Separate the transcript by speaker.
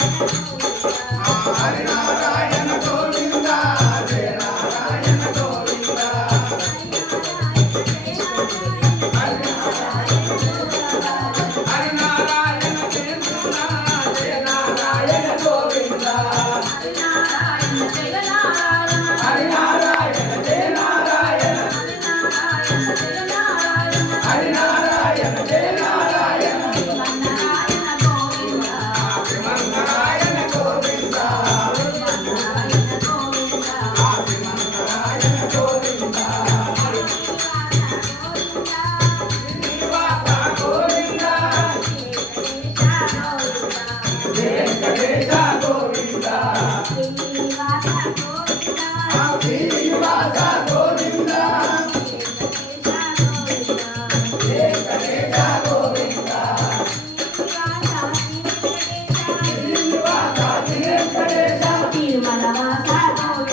Speaker 1: Hare Narayana, Hare Narayana.
Speaker 2: pasado.